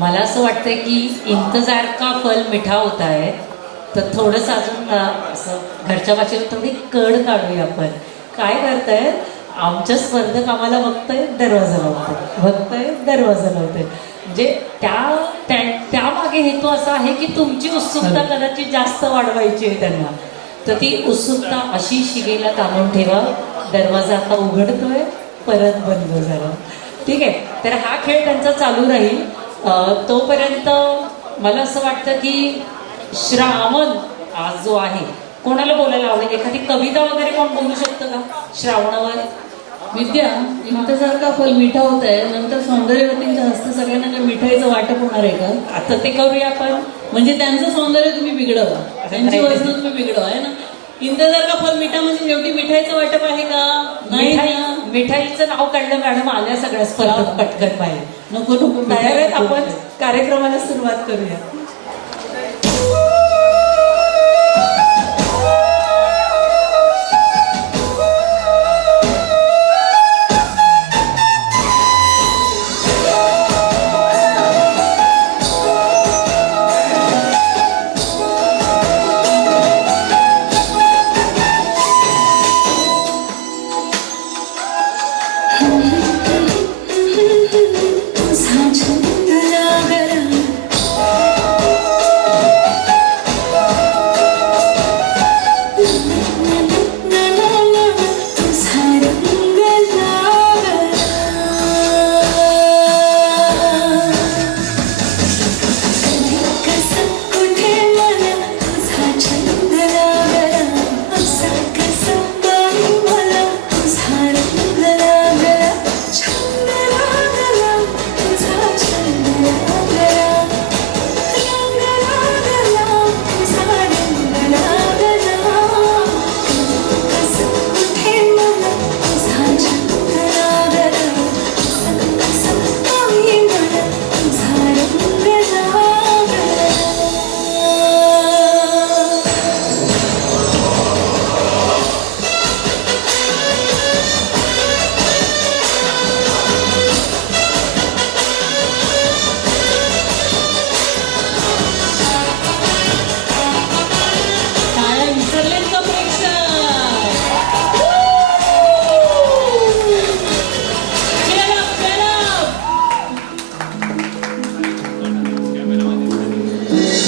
मला असं वाटतंय की इंतजार का फल मिठा होता है, तर थोडंसं अजून असं घरच्या भाषेत थोडी कड काढूया आपण. काय करताय आमच्या स्पर्धक आम्हाला बघताय दरवाजा लावतोय म्हणजे त्यामागे हेतू असा आहे की तुमची उत्सुकता कदाचित जास्त वाढवायची आहे त्यांना. तर ती उत्सुकता अशी शिगेला थांबवून ठेवा. दरवाजा आता उघडतोय, परत बंद झाला. ठीक आहे, तर हा खेळ त्यांचा चालू राहील. तोपर्यंत मला असं वाटतं की श्रावण आज जो आहे, कोणाला बोलायला आवडेल? एखादी कविता वगैरे कोण बोलू शकतं का श्रावणावर? विद्या, इंतजार का फल मिठा होत आहे, नंतर सौंदर्यवतींच्या हस्ते सगळ्यांना काही मिठाईचं वाटप होणार आहे का? आता ते करूया आपण. म्हणजे त्यांचं सौंदर्य तुम्ही बिघडवा, त्यांची वजन तुम्ही बिघडवा, आहे ना? इंतजार का फल मिठा म्हणजे शेवटी मिठाईचं वाटप आहे का? नाही ना. मिठाईचं नाव काढलं मॅडम, आल्या सगळ्या स्पर्धक पटकन बाहेर. नको नको, तयार आहेत आपण? कार्यक्रमाला सुरुवात करूया.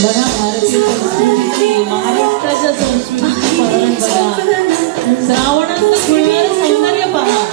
बघा, भारतीय संस्कृतीची, महाराष्ट्राच्या संस्कृतीची पहरण बघा. श्रावणात खुलणारं सौंदर्य पहा.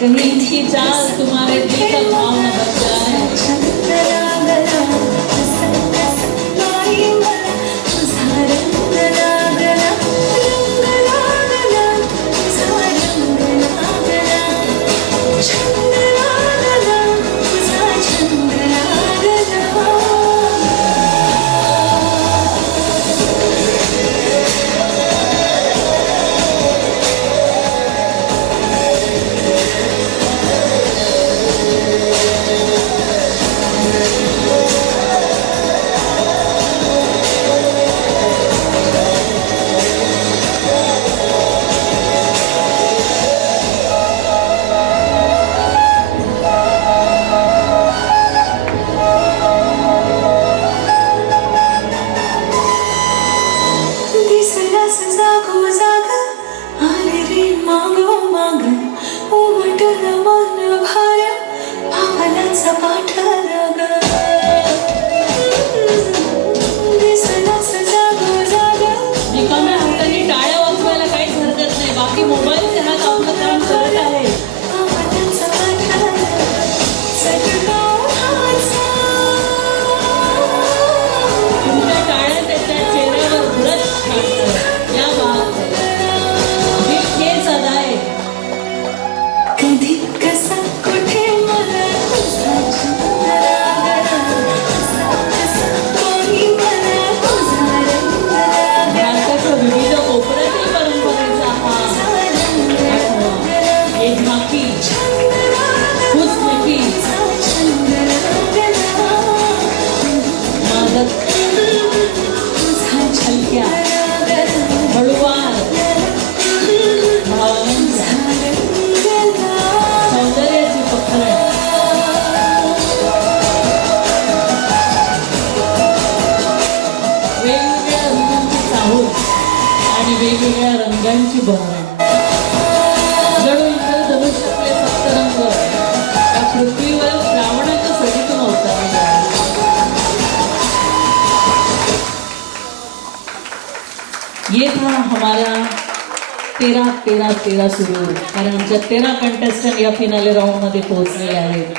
कहीं थी चाल तुम्हारे दिल का भाव न बच जाए. कधी कसा कुठे मला बनवणार. जणू इंद्रधनुष्यातले सप्तरंग त्या पृथ्वीवर श्रावणाच्या सरीतून अवतरले आहेत. ये था हमारा 13-13-13 सुरू, कारण आमच्या 13 कंटेस्टंट या फिनाले राऊंड मध्ये पोहोचलेले आहेत.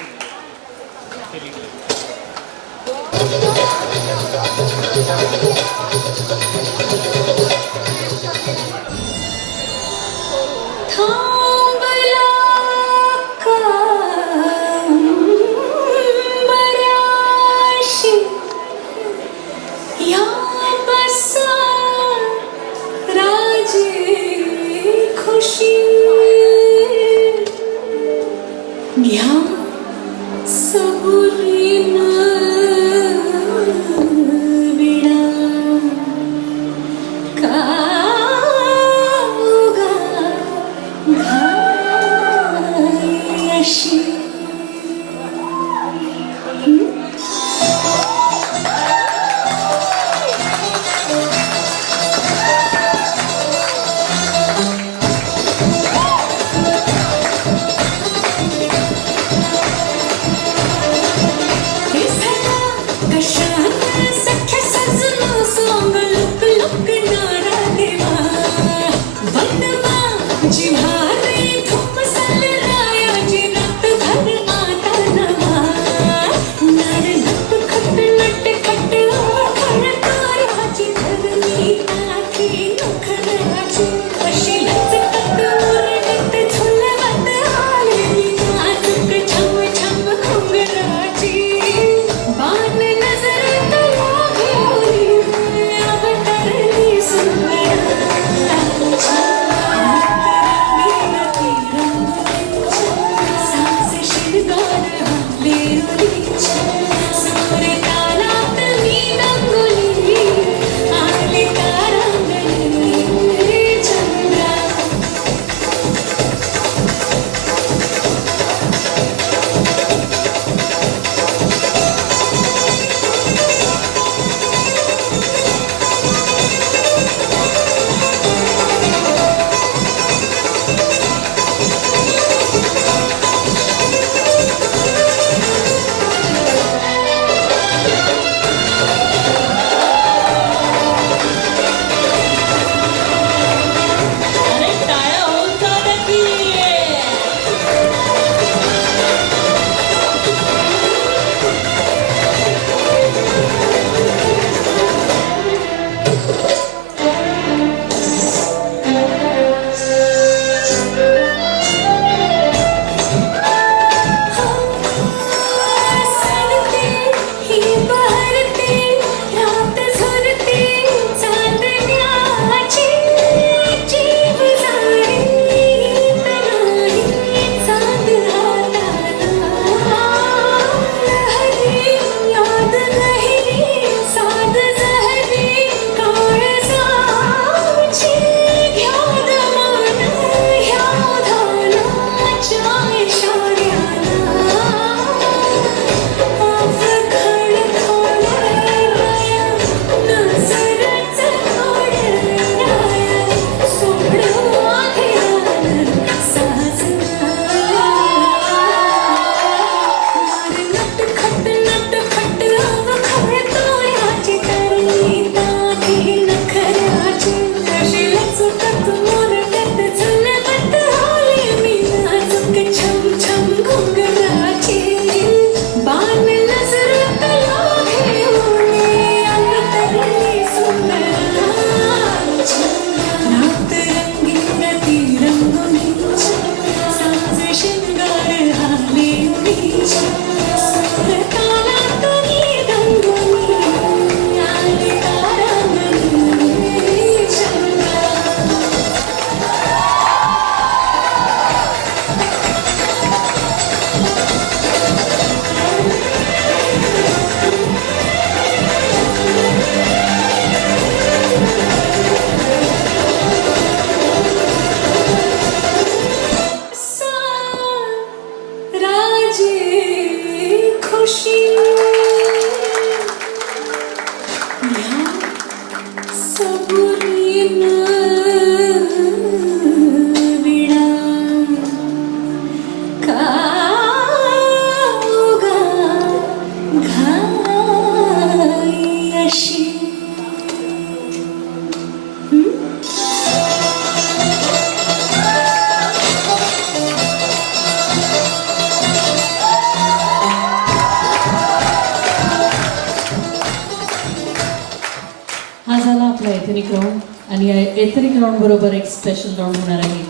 एथनिक राऊंड आणि या एथनिक राऊंड बरोबर एक स्पेशल राऊंड होणार आहे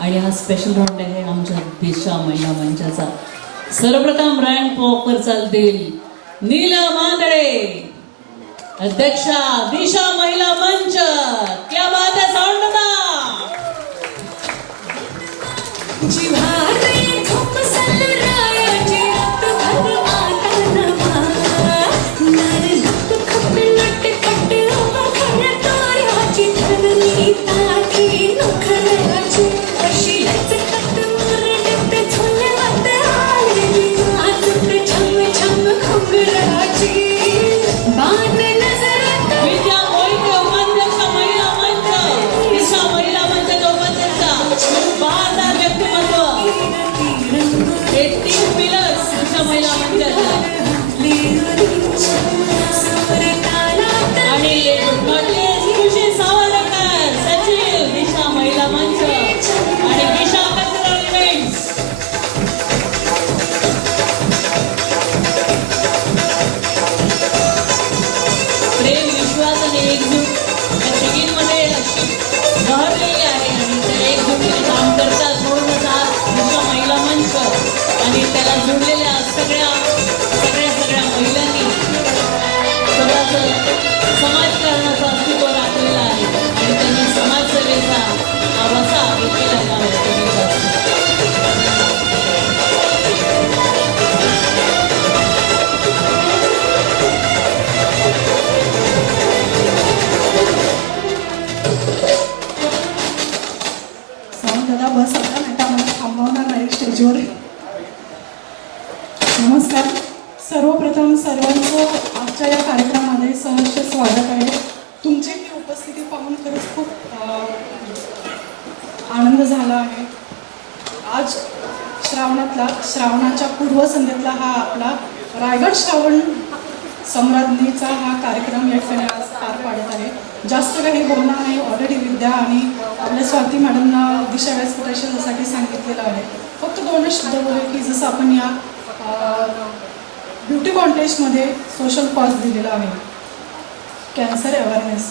आणि हा स्पेशल राऊंड आहे आमच्या दिशा महिला मंचाचा. सर्वप्रथम रँक वॉकवर चालतील नीला मांदळे, अध्यक्षा दिशा महिला मंच. क्या बात है, साऊंड बता. विद्या मोहिते उपाध्यक्ष महिला मंच, दिशा महिला मंचाच्या उपाध्यक्षा. बहादर व्यक्तिमत्व, हे 3 पिलर्स दिशा महिला मंचाच्या. आणि नटलेस खुशी सावरकर, सचिव दिशा महिला मंच आणि दिशा कल्चरल इव्हेंट्स. प्रेम, विश्वास आणि एकजूट या तिघींमध्ये अशी बहरलेली आहे आणि त्या एकजुटीने काम करतात म्हणूनच हा दिशा महिला मंच आणि त्याला जुळलेल्या सगळ्या महिलांनी स्वतःचं समाजकारणाचं अस्तित्व राखलेलं आहे आणि त्यांनी समाजसेवेचा हा वसा घेतलेला आहे. दादा बस आता नाही तर आम्हाला थांबवणार नाही स्टेजवर. नमस्कार. सर्वप्रथम सर्वांचं आजच्या या कार्यक्रमामध्ये सहर्ष स्वागत आहे. तुमची ही उपस्थिती पाहून खरंच खूप आनंद झाला आहे. आज श्रावणाच्या पूर्वसंध्येतला हा आपला रायगड श्रावण सम्राज्ञीचा हा कार्यक्रम या ठिकाणी आज पार पाडत आहे. जास्त काही बोलणार नाही. ऑलरेडी विद्या आणि आपल्या स्वाती मॅडमना दिशा व्यासपीठासाठी सांगितलेलं आहे. फक्त 2च शब्द बोलेल की जसं आपण या ब्युटी कॉन्टेस्टमध्ये सोशल कॉज दिलेला आहे, कॅन्सर अवेअरनेस.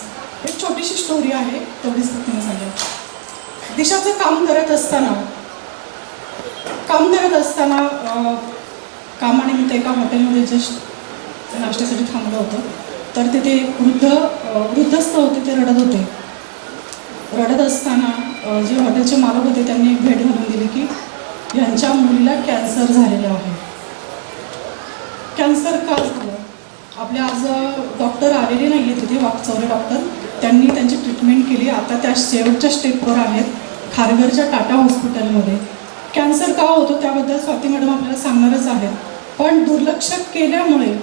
एक छोटीशी स्टोरी आहे, तेवढीच तुम्ही सांगेल. दिशाचं काम करत असताना कामानिमित्त एका हॉटेलमध्ये जस्ट नाश्त्यासाठी थांबलं होतं. तर तिथे वृद्धस्थ होते, ते रडत होते. रडत असताना जे हॉटेलचे मालक होते त्यांनी एक भेट घालून दिली की यांच्या मुलीला कॅन्सर झालेला आहे. कॅन्सर का झालं? आपल्या आज डॉक्टर आलेले नाही आहेत तिथे, वाकचौरे डॉक्टर. त्यांनी त्यांची ट्रीटमेंट केली. आता त्या शेवटच्या स्टेपवर आहेत खारघरच्या टाटा हॉस्पिटलमध्ये. कॅन्सर का होतो त्याबद्दल स्वाती मॅडम आपल्याला सांगणारच आहेत. पण दुर्लक्ष केल्यामुळे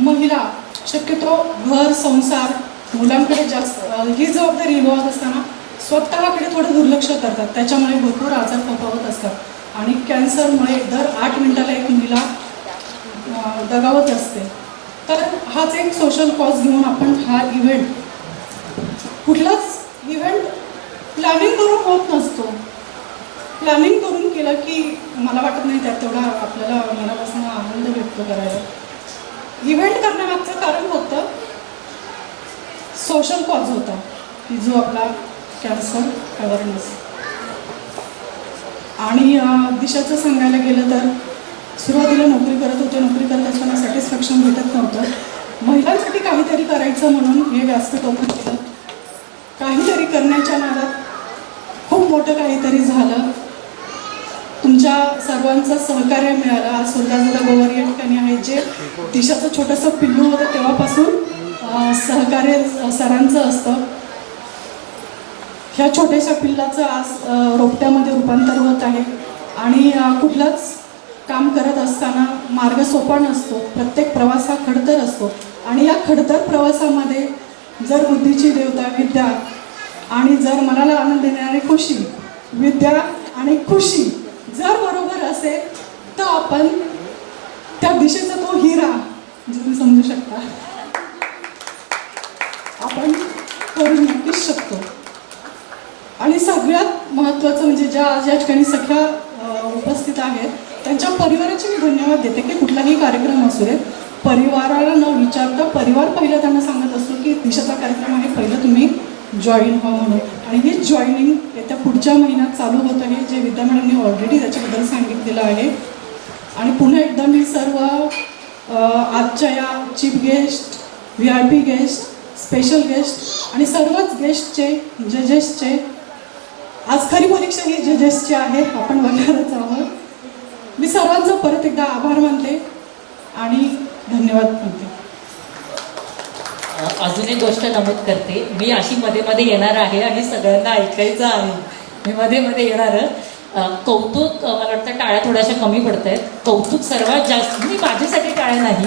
महिला शक्यतो घर, संसार, मुलांकडे जास्त ही जबाबदारी निभावत असताना स्वतःकडे थोडं दुर्लक्ष करतात. त्याच्यामुळे भरपूर आजार फोफावत असतात आणि कॅन्सरमुळे दर 8 मिनिटाला एक मुलीला दगावत असते. तर हाच एक सोशल कॉज घेऊन आपण हा इव्हेंट, कुठलाच इव्हेंट प्लॅनिंग करून होत नसतो. प्लॅनिंग करून केलं की मला वाटत नाही त्यात तेवढा आपल्याला मनापासून आनंद व्यक्त करायला. इव्हेंट करण्यामागचं कारण होतं सोशल कॉज होता की जो आपला कॅन्सर अवेअरनेस. आणि दिशाचं सांगायला गेलं तर सुरुवातीला नोकरी करत असताना सॅटिस्फॅक्शन भेटत नव्हतं. महिलांसाठी काहीतरी करायचं म्हणून हे व्यासपीठ ओपन केलं. काहीतरी करण्याच्या नादात खूप मोठं काहीतरी झालं. तुमच्या सर्वांचं सहकार्य मिळालं. आज सुरदादा गोवर या ठिकाणी आहे, जे दिशाचं छोटंसं पिल्लू होतं तेव्हापासून सहकार्य सरांचं असतं. ह्या छोट्याशा पिल्लाचं आज रोपट्यामध्ये रूपांतर होत आहे. आणि कुठलंच काम करत असताना मार्ग सोपा नसतो. प्रत्येक प्रवास हा खडतर असतो आणि या खडतर प्रवासामध्ये जर बुद्धीची देवता विद्या आणि जर मनाला आनंद देणारी खुशी, विद्या आणि खुशी जर बरोबर असेल तर आपण त्या दिशेचा तो हिरा जे तुम्ही समजू शकता आपण करू नक्कीच शकतो. आणि सगळ्यात महत्त्वाचं म्हणजे ज्या आज या ठिकाणी सख्या उपस्थित आहेत त्यांच्या परिवाराचे मी धन्यवाद देते की कुठलाही कार्यक्रम असू दे परिवाराला न विचारता परिवार पहिलं त्यांना सांगत असतो की दिशाचा कार्यक्रम आहे, पहिलं तुम्ही जॉईन व्हा म्हणून. आणि ही जॉईनिंग येत्या पुढच्या महिन्यात चालू होत आहे, जे विद्या मॅडमनी ऑलरेडी त्याच्याबद्दल सांगितलेलं आहे. आणि पुन्हा एकदा मी सर्व आजच्या या chief guest, VIP guest, special guest आणि सर्वच गेस्टचे, जजेसचे, आज खरी परीक्षा ही जजेसची आहे, आपण बघणारच आहोत. मी सर्वांचा परत एकदा आभार मानते आणि धन्यवाद म्हणते. अजून एक गोष्ट नमूद करते, मी अशी मध्ये मध्ये येणार आहे आणि सगळ्यांना ऐकायचं आहे. मी मध्ये मध्ये येणार. कौतुक मला वाटतं टाळ्या थोड्याशा कमी पडत आहेत. कौतुक सर्वात जास्त, मी माझ्यासाठी टाळ्या नाही,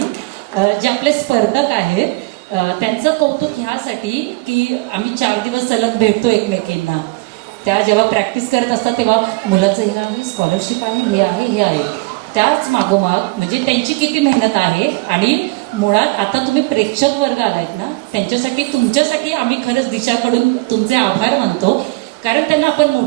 जे आपले स्पर्धक आहेत त्यांचं कौतुक ह्यासाठी की आम्ही 4 दिवस सलग भेटतो एकमेकींना. त्या जेव्हा प्रॅक्टिस करत असतात तेव्हा मुलाचं हे आहे, स्कॉलरशिप आहे, हे आहे, हे आहे, त्याच मागोमाग म्हणजे त्यांची किती मेहनत आहे. आणि मुळात आता तुम्ही प्रेक्षक वर्ग आलायत ना, त्यांच्यासाठी, तुमच्यासाठी आम्ही खरंच दिशाकडून तुमचे आभार मानतो. कारण त्यांना आपण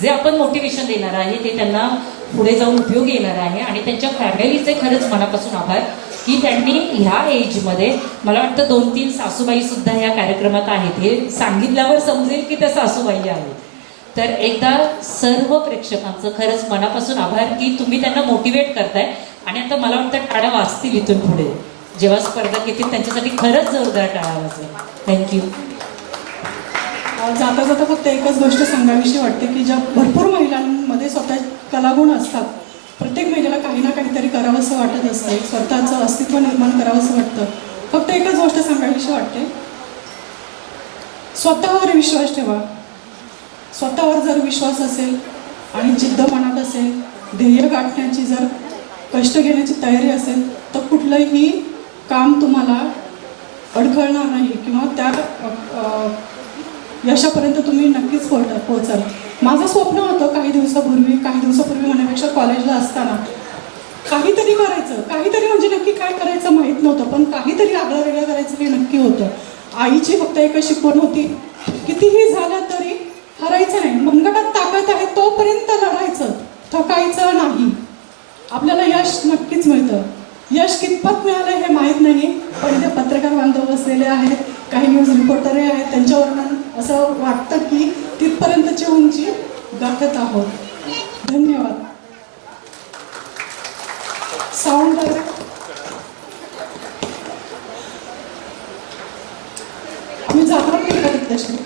जे आपण मोटिवेशन देणार आहे ते त्यांना पुढे जाऊन उपयोग येणार आहे. आणि त्यांच्या फॅमिलीचे खरंच मनापासून आभार की त्यांनी ह्या एजमध्ये, मला वाटतं 2-3 सासूबाई सुद्धा या कार्यक्रमात आहेत. हे सांगितल्यावर समजेल की त्या सासूबाई आहेत. तर एकदा सर्व प्रेक्षकांचं खरंच मनापासून आभार की तुम्ही त्यांना मोटिवेट करताय. आणि आता मला वाटतं टाळ्या वाजतील इथून पुढे, जेव्हा स्पर्धक येतील त्यांच्यासाठी खरंच जोरदार टाळ्या वाजवेल. थँक्यू. जाता जाता फक्त एकच गोष्ट सांगावीशी वाटते की ज्या भरपूर महिलांमध्ये स्वतः कलागुण असतात. प्रत्येक महिलेला काही ना काहीतरी करावंसं वाटत असतं, एक स्वतःचं अस्तित्व निर्माण करावंसं वाटतं. फक्त एकच गोष्ट सांगावीशी वाटते, स्वतःवर विश्वास ठेवा. स्वतःवर जर विश्वास असेल आणि जिद्द मनात असेल, ध्येय गाठण्याची जर कष्ट घेण्याची तयारी असेल तर कुठलंही काम तुम्हाला अडखळणार नाही किंवा त्या यशापर्यंत तुम्ही नक्कीच पोहोचाल. माझं स्वप्न होतं काही दिवसापूर्वी म्हणण्यापेक्षा कॉलेजला असताना काहीतरी करायचं, काहीतरी म्हणजे नक्की काय करायचं माहीत नव्हतं, पण काहीतरी आगळं वेगळं करायचं हे नक्की होतं. आईची फक्त एकच शिकवण होती, कितीही झालं तरी हरायचं नाही, मनगटात ताकद आहे तोपर्यंत लढायचं, थकायचं नाही. आपल्याला यश नक्कीच मिळतं. यश कितपत मिळालं हे माहीत नाही, पण इथे पत्रकार बांधव बसलेले आहेत, काही न्यूज रिपोर्टरही आहेत, त्यांच्यावरून असं वाटतं की तिथपर्यंतची उंची गाठत आहोत. धन्यवाद. साऊंड आम्ही जागरण केलं तशी.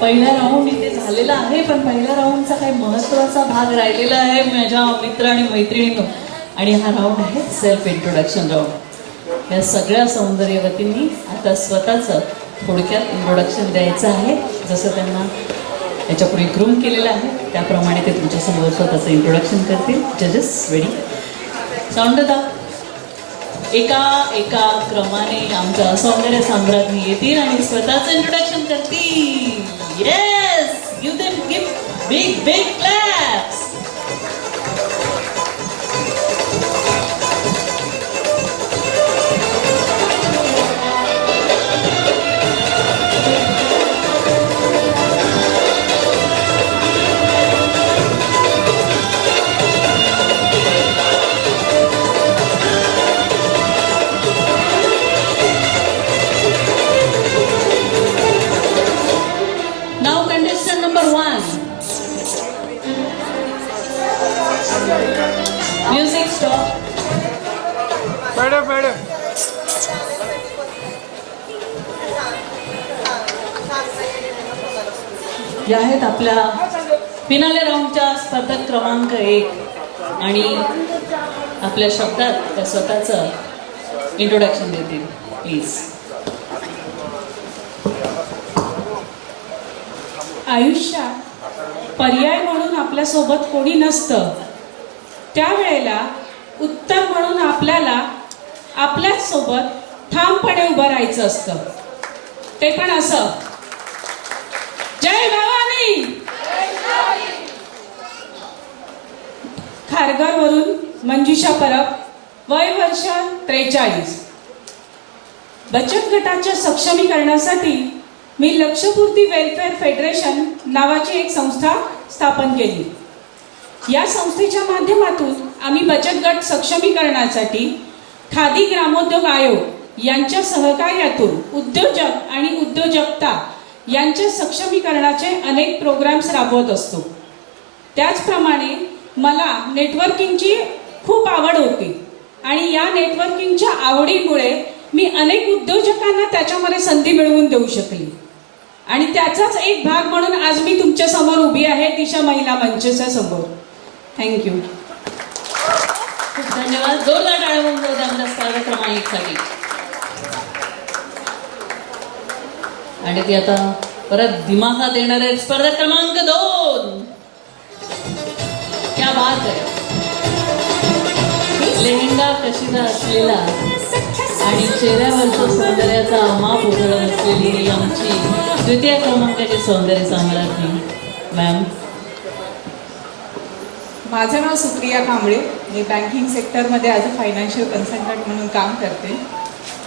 पहिला राऊंड इथे झालेला आहे, पण पहिल्या राऊंडचा काही महत्त्वाचा भाग राहिलेला आहे माझ्या मित्र आणि मैत्रिणींनो. आणि हा राऊंड आहे सेल्फ इंट्रोडक्शन राऊंड. या सगळ्या सौंदर्यवतींनी आता स्वतःचं थोडक्यात इंट्रोडक्शन द्यायचं आहे. जसं त्यांना याच्यापूर्वी ग्रूम केलेलं आहे त्याप्रमाणे ते तुमच्यासमोर स्वतःचं इंट्रोडक्शन करतील. जजेस रेडी, साऊंड दा. एका एका क्रमाने आमच्या सौंदर्य सम्राज्ञी येतील आणि स्वतःचं इंट्रोडक्शन करतील. Yes, give them big big claps. Music stop. Madam या आहेत आपल्या फिनाले राऊंडच्या स्पर्धक क्रमांक 1 आणि आपल्या शब्दात त्या स्वतःचं इंट्रोडक्शन देतील प्लीज. आयुष्यात पर्याय म्हणून आपल्यासोबत कोणी नसतं, त्यावेळेला उत्तर म्हणून आपल्याला आपल्याच सोबत ठामपणे उभं राहायचं असतं, ते पण असं. जय भवानी. खारघरवरून मंजुषा परब, वय वर्ष 43. बचत गटाच्या सक्षमीकरणासाठी मी लक्षपूर्ती वेलफेअर फेडरेशन नावाची एक संस्था स्थापन केली. या संस्थेच्या माध्यमातून आम्ही बचत गट सक्षमीकरणासाठी खादी ग्रामोद्योग आयोग यांच्या सहकार्यातून उद्योजक आणि उद्योजकता यांच्या सक्षमीकरणाचे अनेक प्रोग्राम्स राबवत असतो. त्याचप्रमाणे मला नेटवर्किंगची खूप आवड होती आणि या नेटवर्किंगच्या आवडीमुळे मी अनेक उद्योजकांना त्याच्यामध्ये संधी मिळवून देऊ शकली आणि त्याचाच एक भाग म्हणून आज मी तुमच्या समोर उभी आहे दिशा महिला मंचच्या समोर. थँक्यू. खूप धन्यवाद. जोरदार टाळ्या होऊन जाऊ द्या आमच्या स्पर्धा क्रमांक 1 साठी. आणि ती आता परत दिमागात येणार आहेत स्पर्धा क्रमांक 2. क्या बात आहे. लेहंगा कशीदा असलेला आणि चेहऱ्यावरच्या सौंदर्याचा अमाप उधळत असलेली ही आमची तृतीय क्रमांकाची सौंदर्य सम्राज्ञी मॅम. माझं नाव सुप्रिया कांबळे. मी बँकिंग सेक्टरमध्ये ॲज अ फायनान्शियल कन्सल्टंट म्हणून काम करते.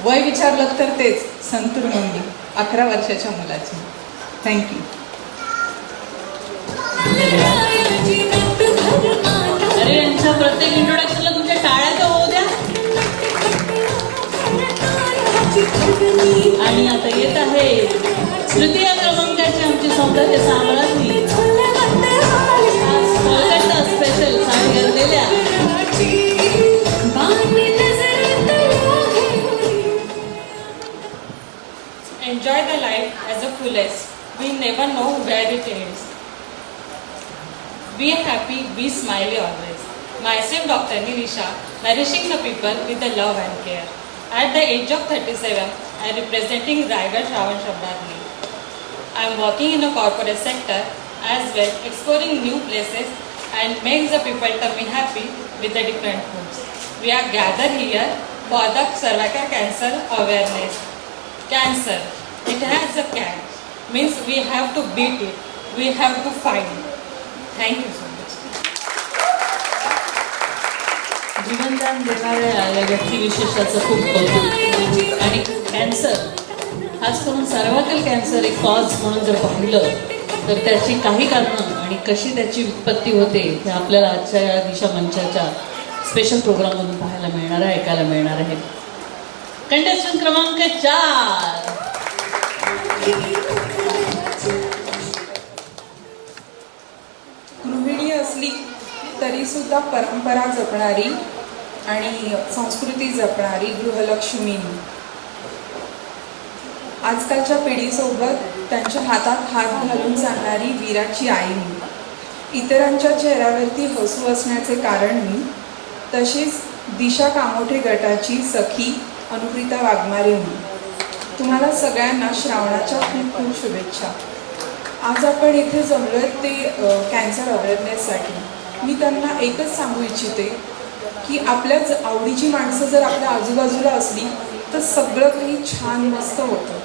वय विचारलं तर तेच संतूर नोंदी 11 वर्षाच्या मुलाची. थँक्यू. अरे यांच्या प्रत्येक इंट्रोडक्शनला तुमच्या टाळ्या तर होऊ द्या. आणि आता येत आहे तृतीय क्रमांकाची आमची सौंदर्य सम्राज्ञी, कोलकाता स्पेशल साडी घातलेल्या. Enjoy the life as a fullest. We never know where it ends. Be happy, be smiley always. Myself, Dr. Nirisha, nourishing the people with the love and care. At the age of 37, I am representing Raigad Shravan Shabdadni. I am working in a corporate sector as well, exploring new places and makes the people to be happy with the different foods. We are gathered here for the cervical cancer awareness. Cancer, it has a catch, means we have to beat it, we have to fight it. Thank you so much. जीवनदान देणाऱ्या या व्यक्तिविशेषाचं खूप कौतुक. आणि cancer, खास करून cervical cancer एक cause म्हणून जर पाहिलं तर त्याची काही कारणं आणि कशी त्याची उत्पत्ती होते हे आपल्याला आजच्या या दिशा मंचाच्या स्पेशल प्रोग्राममधून पाहायला मिळणार आहे, ऐकायला मिळणार आहे. कंटेस्टंट क्रमांक 4. गृहिणी असली तरी सुद्धा परंपरा जपणारी आणि संस्कृती जपणारी गृहलक्ष्मी. आजकालच्या पिढीसोबत त्यांच्या हातात हात घालून चालणारी वीराची आई मी. इतरांच्या चेहऱ्यावरती हसू असण्याचे कारण मी. तशीच दिशा कामोठे गटाची सखी अनुप्रिता वाघमारे मी. तुम्हाला सगळ्यांना श्रावणाच्या खूप खूप शुभेच्छा. आज आपण इथे जमलो ते कॅन्सर अवेअरनेससाठी. मी त्यांना एकच सांगू इच्छिते की आपल्याच आवडीची माणसं जर आपल्या आजूबाजूला असली तर सगळं काही छान मस्त होतं.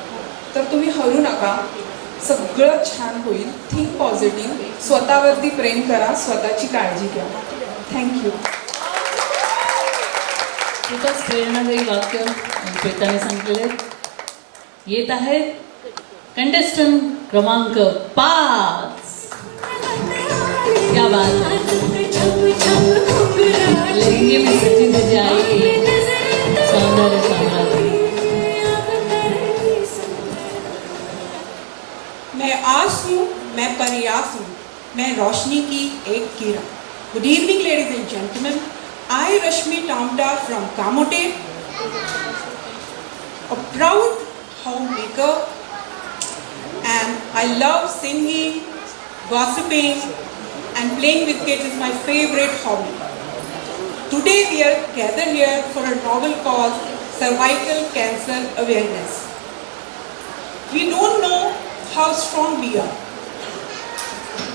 तर तुम्ही हरू नका, सगळं छान होईल. थिंक पॉझिटिव्ह, स्वतःवरती प्रेम करा, स्वतःची काळजी घ्या. थँक्यू. खूपच प्रेरणादायी वाक्य प्रेताने सांगितलेले. येत आहे कंटेस्टंट क्रमांक 5. क्या बात है. लहंगे में सजी धजी आई सौंदर्य सम्राज्ञी. मैं आस हूँ, मैं प्रयास हूँ, मैं रोशनी की एक किरण. Good evening ladies and gentleman. I Rashmi Tamta from Kamote, a proud homemaker, and I love singing, gossiping and playing with kids is my favorite hobby. Today we are gathered here for a novel cause, cervical cancer awareness. We don't know how strong we are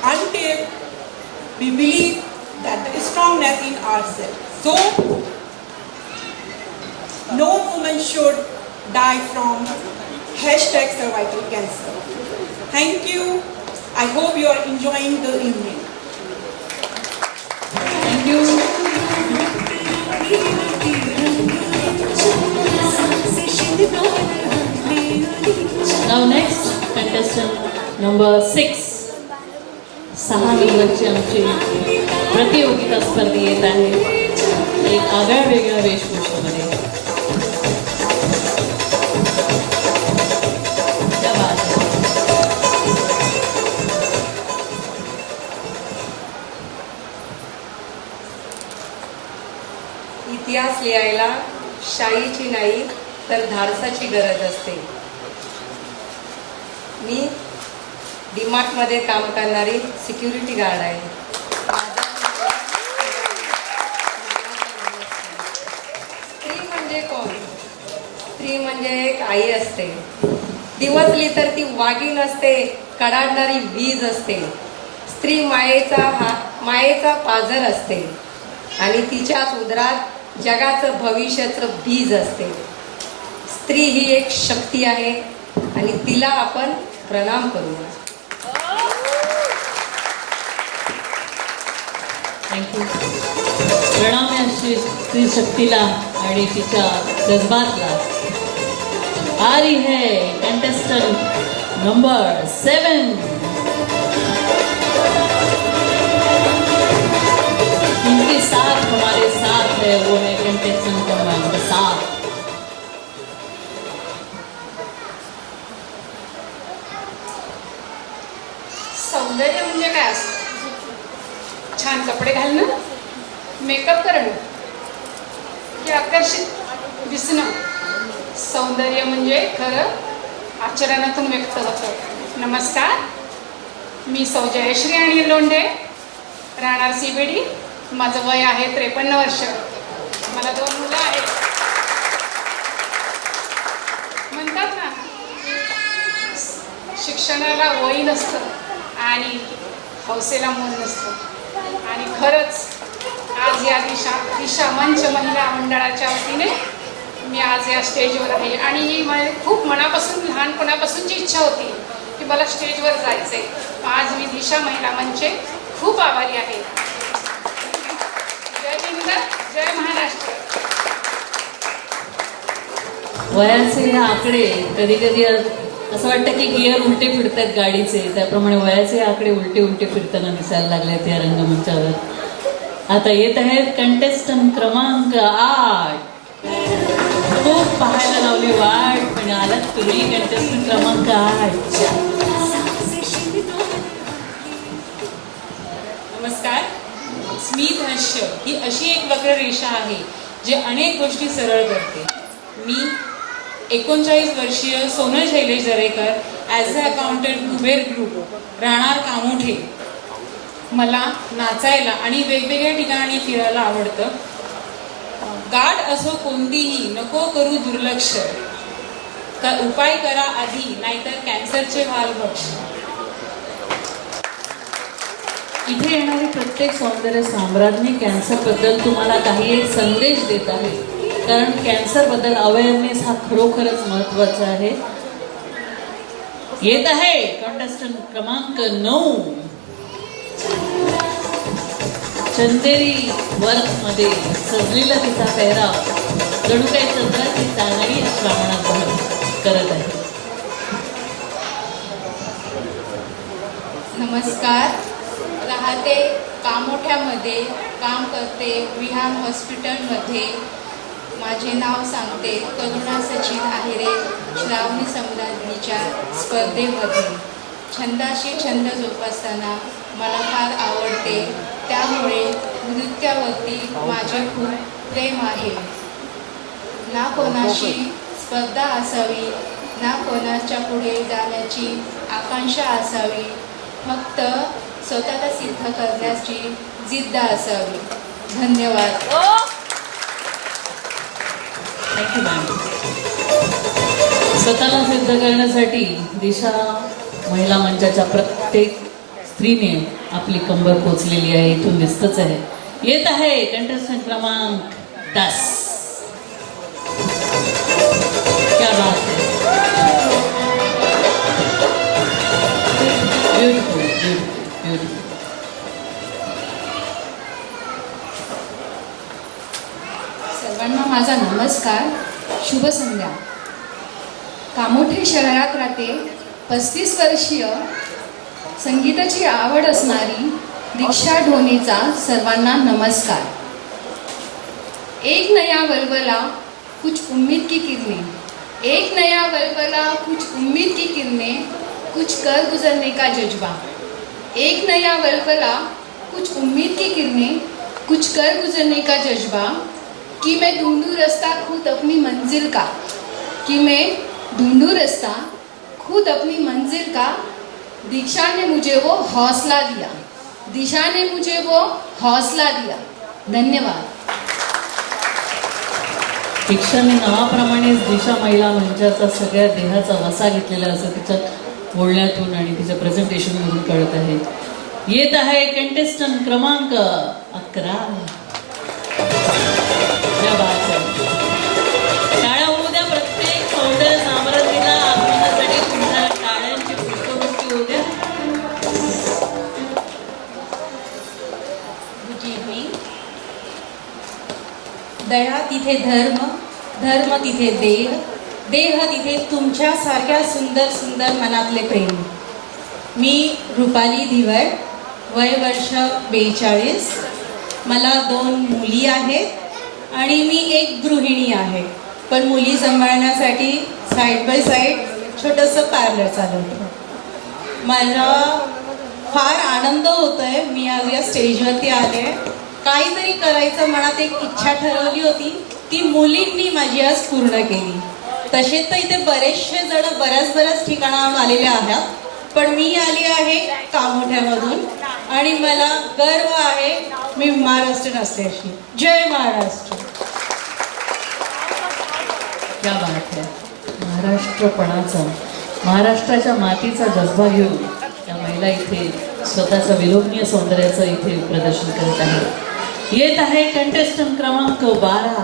until we believe that there is strongness in ourselves. So, no woman should die from #cervical cancer. Thank you. I hope you are enjoying the evening. Thank you. Now next contestant number 6. 6 नंबरची आमची प्रतियोगिता स्पर्धी येत आहे एक आगळ्या वेगळ्या वेशभूषेमध्ये. क्या बात है. इतिहास लिहायला शाईची नाही तर धाडसाची गरज असते. मी डीमार्टमध्ये काम करणारी सिक्युरिटी गार्ड आहे. स्त्री म्हणजे कोण? स्त्री म्हणजे एक आई असते. दिवसली तर ती वाघीण असते, कडाडणारी वीज असते. स्त्री मायेचा पाझर असते आणि तिच्याच उदरात जगाचं भविष्याचं बीज असते. स्त्री ही एक शक्ती आहे आणि तिला आपण प्रणाम करूया. थँक्यू. प्रणाम या स्त्री शक्तीला आणि तिच्या जज्बातला. आ रही है कंटेस्टेंट नंबर 7. इनके साथ हमारे साथ है वो है कंटेस्टेंट नंबर 7. सौंदर्य म्हणजे काय असतं? छान कपडे घालणं, मेकअप करणं की आकर्षित दिसणं. सौंदर्य म्हणजे खरं आचरणातून व्यक्त होतं. नमस्कार, मी सौ जयश्री आणि लोंढे, राहणार सीबीडी. माझं वय आहे 53 वर्ष. मला 2 मुलं आहेत. म्हणतात ना, शिक्षणाला वय नसतं आणि हौसेला मन नसतं. आणि खरंच आज या दिशा मंच महिला मंडळाच्या वतीने मी आज या स्टेजवर आहे आणि ही माझी खूप मनापासून लहानपणापासूनची इच्छा होती की मला स्टेजवर जायचंय. आज मी दिशा महिला मंचचे खूप आभारी आहे. जय हिंद, जय महाराष्ट्र. वयाचे हे आकडे कधी कधी असं वाटतं की गिअर उलटे फिरतात गाडीचे, त्याप्रमाणे वयाचे आकडे उलटे फिरताना दिसायला लागलेत या रंगमंचावर. आता येत आहेत कंटेस्टंट क्रमांक 8. खूप पाहायला लावली वाट, पण आलात तुम्ही कंटेस्टंट क्रमांक 8. नमस्कार. स्मित हास्य ही अशी एक वक्र रेषा आहे जे अनेक गोष्टी सरळ करते. मी 39 वर्षीय Sonal Shailesh Darekar, as a accountant Kuber group, राहणार कामोठे. मला नाचायला आणि वेगवेगळ्या ठिकाणी फिरायला आवडतं. गाठ असो कोणतीही, नको करू दुर्लक्ष. उपाय करा आधी, नाहीतर कॅन्सरचे व्हाल बक्ष. इथे येणारी प्रत्येक सौंदर्य सम्राज्ञी कॅन्सरबद्दल तुम्हाला काही एक संदेश देत आहे, कारण कॅन्सरबद्दल अवेअरनेस हा खरोखरच महत्त्वाचा आहे. येत आहे कंटेस्टंट क्रमांक 9. चंदेरी वर्कमध्ये सजलेला तिचा पेहराव जणू काही चंद्राची चांदणी श्रावणात करत आहे. नमस्कार. राहते कामोठ्यामध्ये, काम करते विहान हॉस्पिटलमध्ये. माझे नाव सांगते करुणा सचिन आहेरे. श्रावणी सम्राज्ञीच्या स्पर्धेमध्ये छंदाशी छंद जोपासताना मला फार आवडते, त्यामुळे नृत्यावरती माझे खूप प्रेम आहे. ना कोणाशी स्पर्धा असावी, ना कोणाच्या पुढे जाण्याची आकांक्षा असावी, फक्त स्वतःला सिद्ध करण्याची जिद्द असावी. धन्यवाद. Thank you ma'am. स्वतःला सिद्ध करण्यासाठी दिशा महिला मंचाच्या प्रत्येक स्त्रीने आपली कंबर पोचलेली आहे, इथून दिसतच आहे. येत आहे कंटेस्टंट क्रमांक 10. क्या बात है. Beautiful beautiful beautiful. सर्वांना माझा नमस्कार. शुभ संध्या. कामोठे शहरात राहते 35 वर्षीय संगीताची आवड असणारी दीक्षा ढोणेचा सर्वांना नमस्कार. एक नया वलवला कुछ उम्मीद की किरणें, एक नया वलवला कुछ उम्मीद की किरणें, कुछ कर गुजरने का जज्बा. एक नया वलवला कुछ उम्मीद की किरणें, कुछ कर गुजरने का जज्बा. कि मैं ढूंढूं रास्ता खुद अपनी मंजिल का, कि मैं ढूंढूं रास्ता खुद अपनी मंजिल का. दीक्षा ने मुझे वो हौसला दिया, दिशा ने मुझे वो हौसला दिया. धन्यवाद. दीक्षाने नावाप्रमाणेच दिशा महिला मंचाचा सगळ्या देहाचा वसा घेतलेला असं तिच्या बोलण्यातून आणि तिच्या प्रेझेंटेशनमधून कळत आहे. येत आहे कंटेस्टंट क्रमांक 11. क्या बात है. टाळ्या होऊ द्या प्रत्येक सौंदर्य साम्राज्ञीला आगमनासाठी तुमच्या टाळ्यांची पुष्पवृष्टी होऊ द्या. Good evening. दया तिथे धर्म, धर्म तिथे देह, देह तिथे तुमच्यासारख्या सुंदर सुंदर मनातले प्रेम. मी रुपाली धिवळ, वय वर्ष 42. मला 2 मुली आहेत आणि मी एक गृहिणी आहे. पण मुली सांभाळण्यासाठी साईड बाय साईड छोटंसं पार्लर चालवतो. मला फार आनंद होतोय. मी आज या स्टेजवरती आले. काहीतरी करायचं मनात एक इच्छा ठरवली होती, ती मुलींनी माझी आज पूर्ण केली. तसे तर इथे बरेचसे जण बऱ्याच ठिकाणाहून आलेले आहात, पण मी आली आहे कामोठ्यामधून आणि मला गर्व आहे मी महाराष्ट्रीयन असल्याची. जय महाराष्ट्र. क्या बात है. महाराष्ट्रपणाचा, महाराष्ट्राच्या मातीचा जज्बा घेऊन या महिला इथे स्वतःचं विलोभनीय सौंदर्याचं इथे प्रदर्शन करत आहेत. येत आहे कंटेस्टंट क्रमांक 12.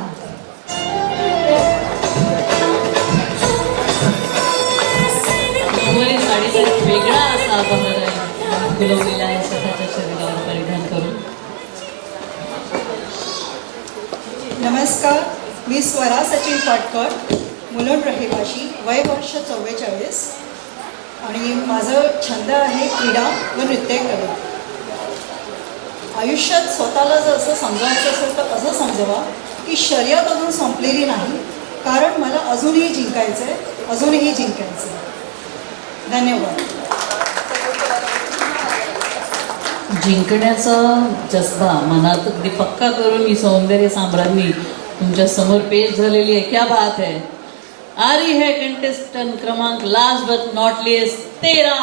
नऊवारी साडीचा एक वेगळा असा बहर आहे फुलवलेला आहे स्वतःच्या शरीरावर परिधान करून. नमस्कार. मी स्वरा सचिन पाटकर, मुलुंड रहिवाशी, वय वर्ष 44. आणि माझं छंद आहे क्रीडा व नृत्यकला. आयुष्यात स्वतःला जर असं समजायचं असेल तर असं समजावा की शर्यत अजून संपलेली नाही, कारण मला अजूनही जिंकायचं आहे, अजूनही जिंकायचं आहे. धन्यवाद. जिंकण्याचा जज्बा मनात अगदी पक्का करून ही सौंदर्य साम्राज्ञी तुमच्या समोर पेश झालेली आहे. क्या बात है. आ रही है कंटेस्टेंट क्रमांक लास्ट बट नॉट लिस्ट 13.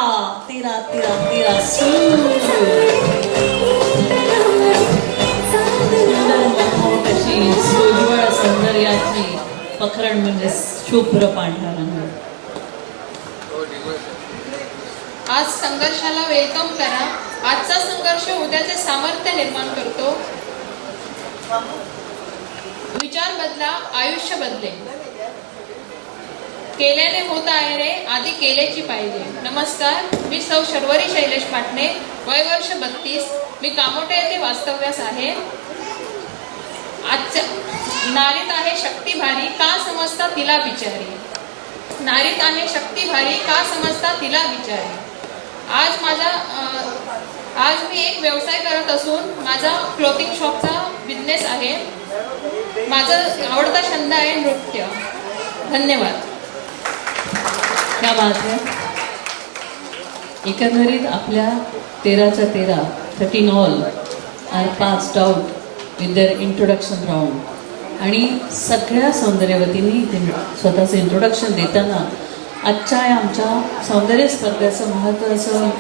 सोज्वळ सौंदर्याची पखरण म्हणजे शुभ्र पांढरा रंग. आज संघर्षाला वेलकम करा. आजचा संघर्ष उद्याचे सामर्थ्य निर्माण करतो. विचार बदला, आयुष्य बदलेल. केल्याने होत आहे रे, आधी केल्याची पाहिजे. नमस्कार. मी सौ शर्वरी शैलेश पाटणे, वय वर्ष 32. मी कामोठे येथे वास्तव्यास आहे. आजच्या नारीत आहे शक्ती भारी, का समजता तिला बिचारी. नारीत आहे शक्ती भारी, का समजता तिला बिचारी. आज मी एक व्यवसाय करत असून माझा क्लोथिंग शॉपचा बिझनेस आहे. माझा आवडता छंद आहे नृत्य. धन्यवाद. क्या बात है. एकंदरीत आपल्या 13च्या 13 all are passed out with their introduction round. आणि सगळ्या सौंदर्यवतींनी इथे स्वतःचं इंट्रोडक्शन देताना आजच्या आमच्या सौंदर्य स्पर्धेचं महत्त्वाचं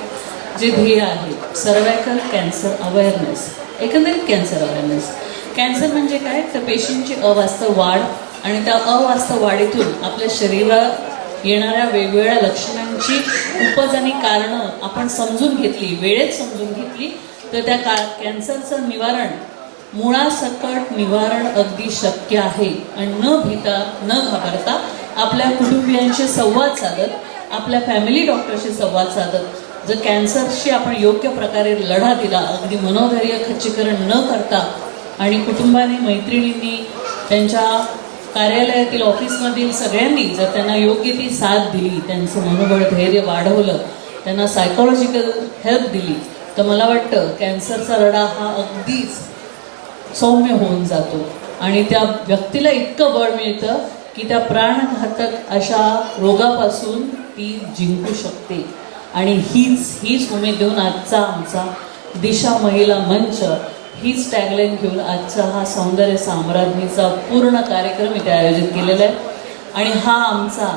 जे ध्येय आहे सर्वायकल कॅन्सर अवेअरनेस, एकंदरीत कॅन्सर अवेअरनेस, कॅन्सर म्हणजे काय, तर पेशींची अवास्तव वाढ आणि त्या अवास्तव वाढीतून आपल्या शरीरात येणाऱ्या वेगवेगळ्या लक्षणांची उपज आणि कारणं आपण समजून घेतली, वेळेत समजून घेतली, तर त्या कॅन्सरचं निवारण, मुळासकट निवारण अगदी शक्य आहे. आणि न भीता न घाबरता आपल्या कुटुंबियांशी संवाद साधत, आपल्या फॅमिली डॉक्टरशी संवाद साधत जर कॅन्सरशी आपण योग्य प्रकारे लढा दिला, अगदी मनोधैर्य खच्चीकरण न करता, आणि कुटुंबाने, मैत्रिणींनी, त्यांच्या कार्यालयातील, ऑफिसमधील सगळ्यांनी जर त्यांना योग्य ती साथ दिली, त्यांचं मनोबळ, धैर्य वाढवलं, त्यांना सायकोलॉजिकल हेल्प दिली, तर मला वाटतं कॅन्सरचा लढा हा अगदीच सौम्य होऊन जातो आणि त्या व्यक्तीला इतकं बळ मिळतं की त्या प्राणघातक अशा रोगापासून ती जिंकू शकते. आणि हीच उमेद घेऊन आजचा आमचा दिशा महिला मंच, हीच टॅगलाईन घेऊन आजचा हा सौंदर्य साम्राज्ञीचा पूर्ण कार्यक्रम इथे आयोजित केलेला आहे. आणि हा आमचा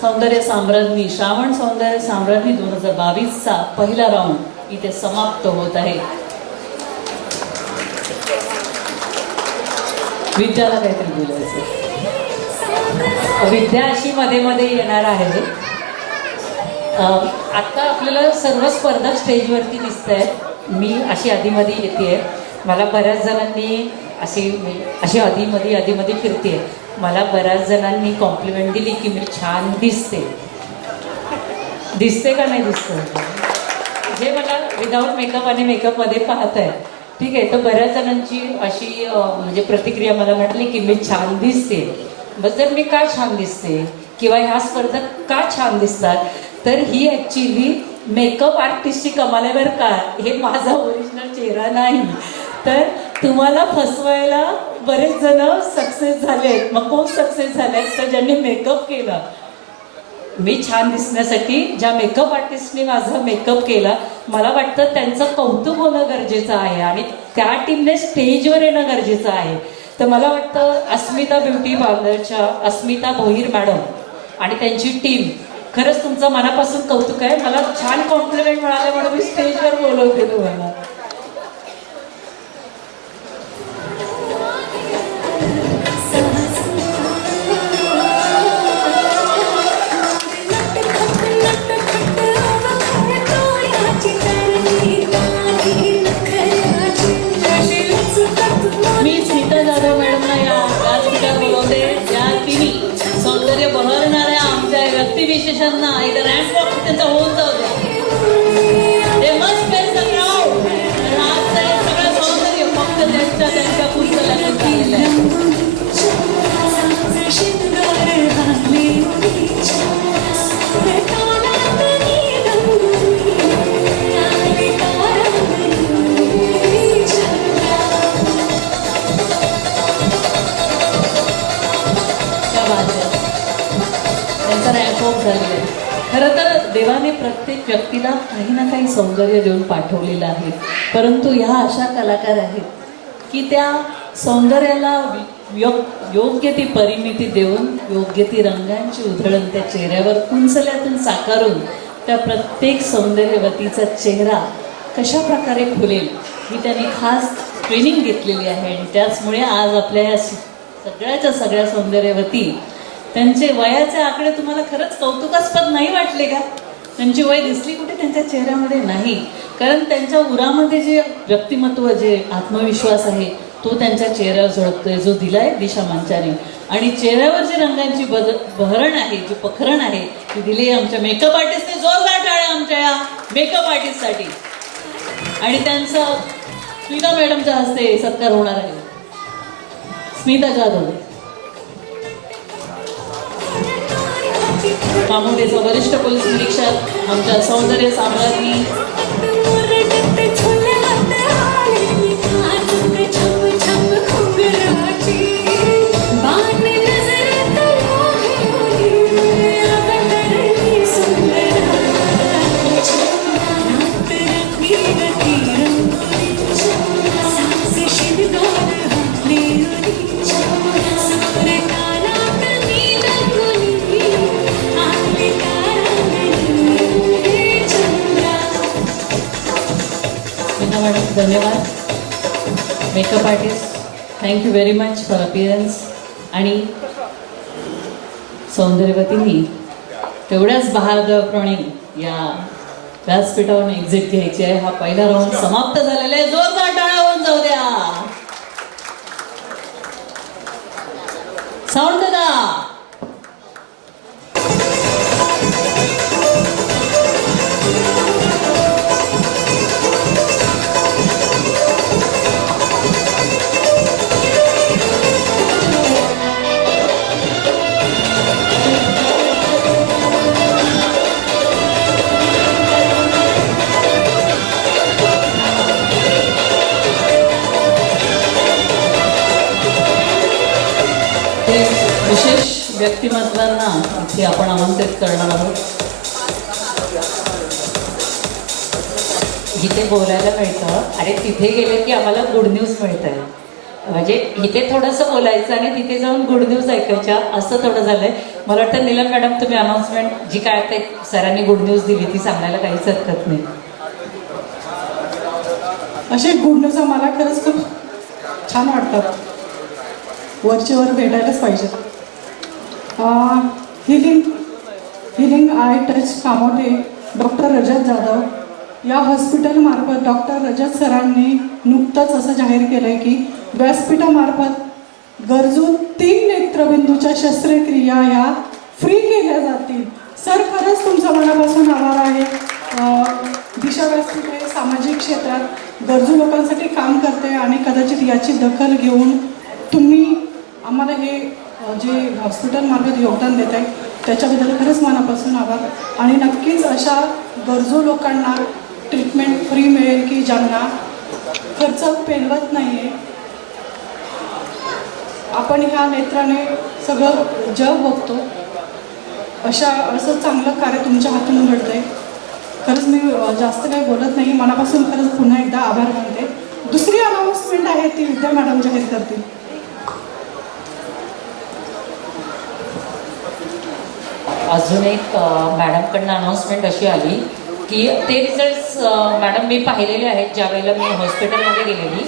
सौंदर्य साम्राज्ञी, श्रावण सौंदर्य साम्राज्ञी 2022चा पहिला राऊंड इथे समाप्त होत आहे. विद्याला काहीतरी बोलायचं. विद्या अशी मध्ये मध्ये येणार आहे. आत्ता आपल्याला सर्व स्पर्धक स्टेजवरती दिसत आहेत. मी अशी आधीमध्ये येते. मला बऱ्याच जणांनी अशी आधीमध्ये फिरते. मला बऱ्याच जणांनी कॉम्प्लिमेंट दिली की मी छान दिसते का नाही दिसते, जे मला विदाऊट मेकअप आणि मेकअपमध्ये पाहत आहे. ठीक आहे, तर बऱ्याच जणांची अशी म्हणजे प्रतिक्रिया मला म्हटली की मी छान दिसते. बस तर मी का छान दिसते किंवा ह्या स्पर्धक का छान दिसतात, तर ही ॲक्च्युली मेकअप आर्टिस्टची कमाल आहे बरं का. हे माझा ओरिजिनल चेहरा नाही. तर तुम्हाला फसवायला बरेच जण सक्सेस झालेत. मग कोण सक्सेस झालेत, तर ज्यांनी मेकअप केला. मी छान दिसण्यासाठी ज्या मेकअप आर्टिस्टने माझा मेकअप केला, मला वाटतं त्यांचं कौतुक होणं गरजेचं आहे आणि त्या टीमने स्टेजवर येणं गरजेचं आहे. तर मला वाटतं अस्मिता ब्युटी पार्लरच्या अस्मिता भोईर मॅडम आणि त्यांची टीम, खरंच तुमचं मनापासून कौतुक आहे. मला छान कॉम्प्लिमेंट मिळाले म्हणून मी स्टेजवर बोलवते तुम्हाला. मी स्मिता जाधव मॅडमना या व्यासपीठावर बोलवते. या तिन्ही सौंदर्य बहरणाऱ्या आमच्या व्यक्तिविशेषांना इथं रॅम्प वॉक त्यांचा होऊन जाऊ द्या. ते मस्ट फेस द क्राउड. आजचं हे सगळं सौंदर्य फक्त त्यांच्या कुंचल्यातून झालेलं आहे. त्यांचा रॅम्पवॉक झालेला आहे. खरं तर देवाने प्रत्येक व्यक्तीला काही ना काही सौंदर्य देऊन पाठवलेलं आहे, परंतु ह्या अशा कलाकार आहेत की त्या सौंदर्याला योग्य ती परिमिती देऊन, योग्य ती रंगांची उधळण त्या चेहऱ्यावर कुंचल्यातून साकारून त्या प्रत्येक सौंदर्यवतीचा चेहरा कशा प्रकारे खुलेल ही त्यांनी खास ट्रेनिंग घेतलेली आहे. आणि त्याचमुळे आज आपल्या या सगळ्या सौंदर्यवती, त्यांचे वयाचे आकडे तुम्हाला खरंच कौतुकास्पद नाही वाटले का? त्यांची वय दिसली कुठे त्यांच्या चेहऱ्यामध्ये? नाही. कारण त्यांच्या उरामध्ये जे व्यक्तिमत्व, जे आत्मविश्वास आहे तो त्यांच्या चेहऱ्यावर झळकतोय, जो दिलाय दिशा मंचाने. आणि चेहऱ्यावर जी रंगांची बहरण आहे, जी पखरण आहे, ती दिली आहे आमच्या मेकअप आर्टिस्टने. जोरदार टाळ्या आमच्या या मेकअप आर्टिस्टसाठी. आणि त्यांचं स्मिता मॅडमच्या हस्ते सत्कार होणार आहे. स्मिता जाधव, मामुडेचा वरिष्ठ पोलीस निरीक्षक, आमच्या सौंदर्य साम्राज्ञी. धन्यवाद. Makeup artist, thank you very much for appearance. आणि सौंदर्यवतींनी तेवढ्याच बहादरपणे या व्यासपीठावरून एक्झिट घ्यायची आहे. हा पहिला राऊंड समाप्त झालेला आहे. जोरदार टाळ्या होऊन जाऊ द्या. साऊंड दादा. विशेष व्यक्तिमत्वांना इथे आपण आमंत्रित करणार आहोत. इथे बोलायला मिळतं आणि तिथे गेले की आम्हाला गुड न्यूज मिळत आहे. म्हणजे इथे थोडंसं बोलायचं आणि तिथे जाऊन गुड न्यूज ऐकायच्या, असं थोडं झालंय. मला वाटतं नीलम मॅडम तुम्ही अनाउन्समेंट जी काय ते सरांनी गुड न्यूज दिली ती सांगायला काहीच हरकत नाही. असे गुड न्यूज मला खरंच खूप छान वाटतात. वरचे वर भेटायलाच पाहिजेत. Healing Eye Touch Kamothe doctor Rajat Jadhav या हॉस्पिटलमार्फत डॉक्टर रजत सरांनी नुकतंच असं जाहीर केलं आहे की व्यासपीठामार्फत गरजू 3 नेत्रबिंदूच्या शस्त्रक्रिया ह्या फ्री केल्या जातील. सर खरंच तुमचा मनापासून आभार आहे. दिशा व्यासपीठ हे सामाजिक क्षेत्रात गरजू लोकांसाठी काम करते आणि कदाचित याची दखल घेऊन तुम्ही आम्हाला हे जे हॉस्पिटलमार्फत योगदान देत आहे त्याच्याबद्दल खरंच मनापासून आभार. आणि नक्कीच अशा गरजू लोकांना ट्रीटमेंट फ्री मिळेल की ज्यांना खर्च पेलवत नाही आहे. आपण ह्या नेत्राने सगळं जग बघतो. असं चांगलं कार्य तुमच्या हातून घडतं आहे. खरंच मी जास्त काही बोलत नाही. मनापासून खरंच पुन्हा एकदा आभार मानते. दुसरी अनाउन्समेंट आहे ती विद्या मॅडम जाहीर करतील. अजून एक मॅडमकडनं अनाउन्समेंट अशी आली की ते रिझल्ट्स मॅडम मी पाहिलेले आहेत ज्या वेळेला मी हॉस्पिटलमध्ये गेलेली.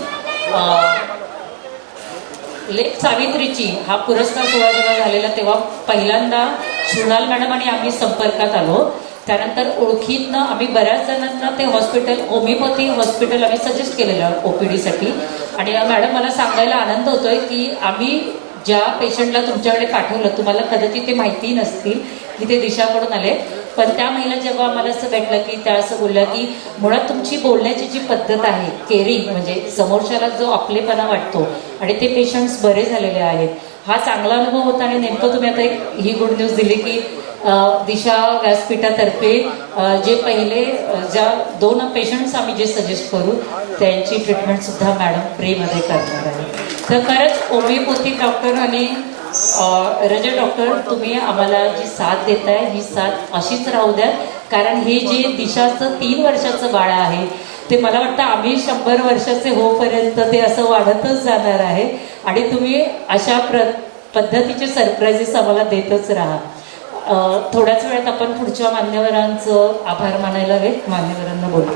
लेक सावित्रीची हा पुरस्कार सोहळा जेव्हा झालेला तेव्हा पहिल्यांदा शृणाल मॅडम आणि आम्ही संपर्कात आलो. त्यानंतर ओळखीतनं आम्ही बऱ्याच जणांना ते हॉस्पिटल होमिओपॅथी हॉस्पिटल आम्ही सजेस्ट केलेलं OPDसाठी. आणि मॅडम मला सांगायला आनंद होतोय की आम्ही ज्या पेशंटला तुमच्याकडे पाठवलं तुम्हाला कदाचित ते माहिती नसतील की ते दिशाकडून आले, पण त्या महिला जेव्हा आम्हाला असं भेटलं की त्या असं बोलल्या की मुळात तुमची बोलण्याची जी पद्धत आहे केअरिंग म्हणजे समोरच्याला जो आपलेपणा वाटतो आणि ते पेशंट्स बरे झालेले आहेत हा चांगला अनुभव होता. आणि नेमकं तुम्ही आता ही गुड न्यूज दिली की दिशा व्यासपीठातर्फे जे पहिले ज्या 2 पेशंट्स आम्ही जे सजेस्ट करू त्यांची ट्रीटमेंटसुद्धा मॅडम फ्रीमध्ये करणार आहे. तर खरंच होमिओपॅथिक डॉक्टर आणि रजत डॉक्टर तुम्ही आम्हाला जी साथ देताय ही साथ अशीच राहू द्या. कारण हे जे दिशाचं 3 वर्षाचं बाळ आहे ते मला वाटतं आम्ही 100 वर्षाचे होईपर्यंत ते असं वाढतच जाणार आहे. आणि तुम्ही अशा पद्धतीचे सरप्राईजेस आम्हाला देतच राहा. थोड्याच वेळात आपण पुढच्या मान्यवरांचं आभार मानायला हवे. मान्यवरांना बोलू.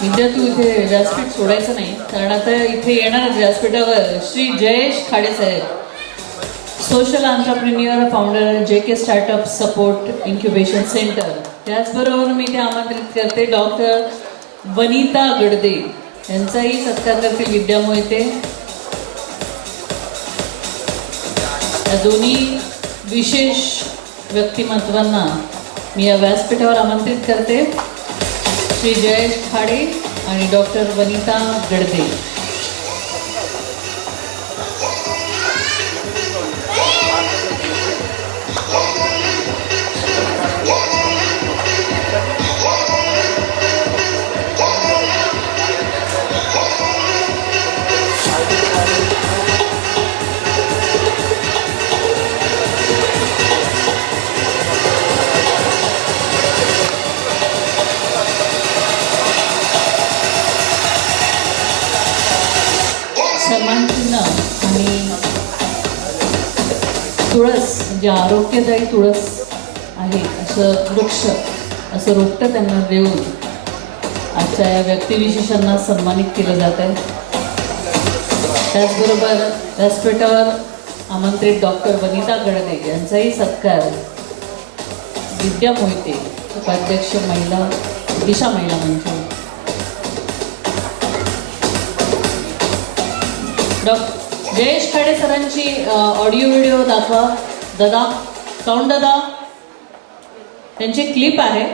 विद्या तू इथे व्यासपीठ सोडायचं नाही कारण आता इथे येणार व्यासपीठावर Shri Jayesh Khade saheb, social entrepreneur, founder JK startup support incubation centre. त्याचबरोबर मी ते आमंत्रित करते डॉक्टर वनिता गडदे यांचाही सत्कार करतील विद्या मोहिते. या दोन्ही विशेष व्यक्तिमत्वांना मी या व्यासपीठावर आमंत्रित करते. श्री जयेश खाडे आणि डॉक्टर वनिता गडदे. सन्मानचिन्ह आणि तुळस म्हणजे आरोग्यदायी तुळस आहे असं वृक्ष असं रोपटं त्यांना देऊन आजच्या या व्यक्तिविशेषांना सन्मानित केलं जात आहे. त्याचबरोबर व्यासपीठावर आमंत्रित डॉक्टर वनिता गडदे यांचाही सत्कार विद्या मोहिते उपाध्यक्ष महिला दिशा महिला मंच. जयेश खाडे सरांची ऑडिओ व्हिडिओ दाखवा दादा. साऊंड दादा. त्यांची क्लिप आहे.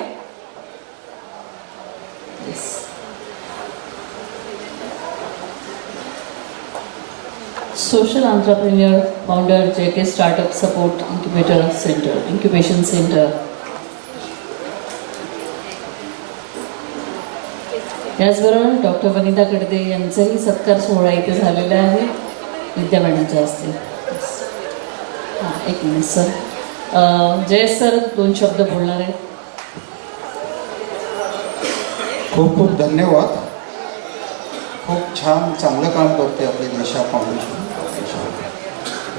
Social entrepreneur founder JK startup support incubation centre. त्याचबरोबर डॉक्टर वनिता गडदे यांचाही सत्कार सोहळा इथे झालेला आहे विद्यामंडळाच्या हस्ते. हां, एक मिनिट सर. जयेश सर 2 शब्द बोलणार आहेत. खूप खूप धन्यवाद. खूप छान चांगलं काम करते आपली Disha foundation.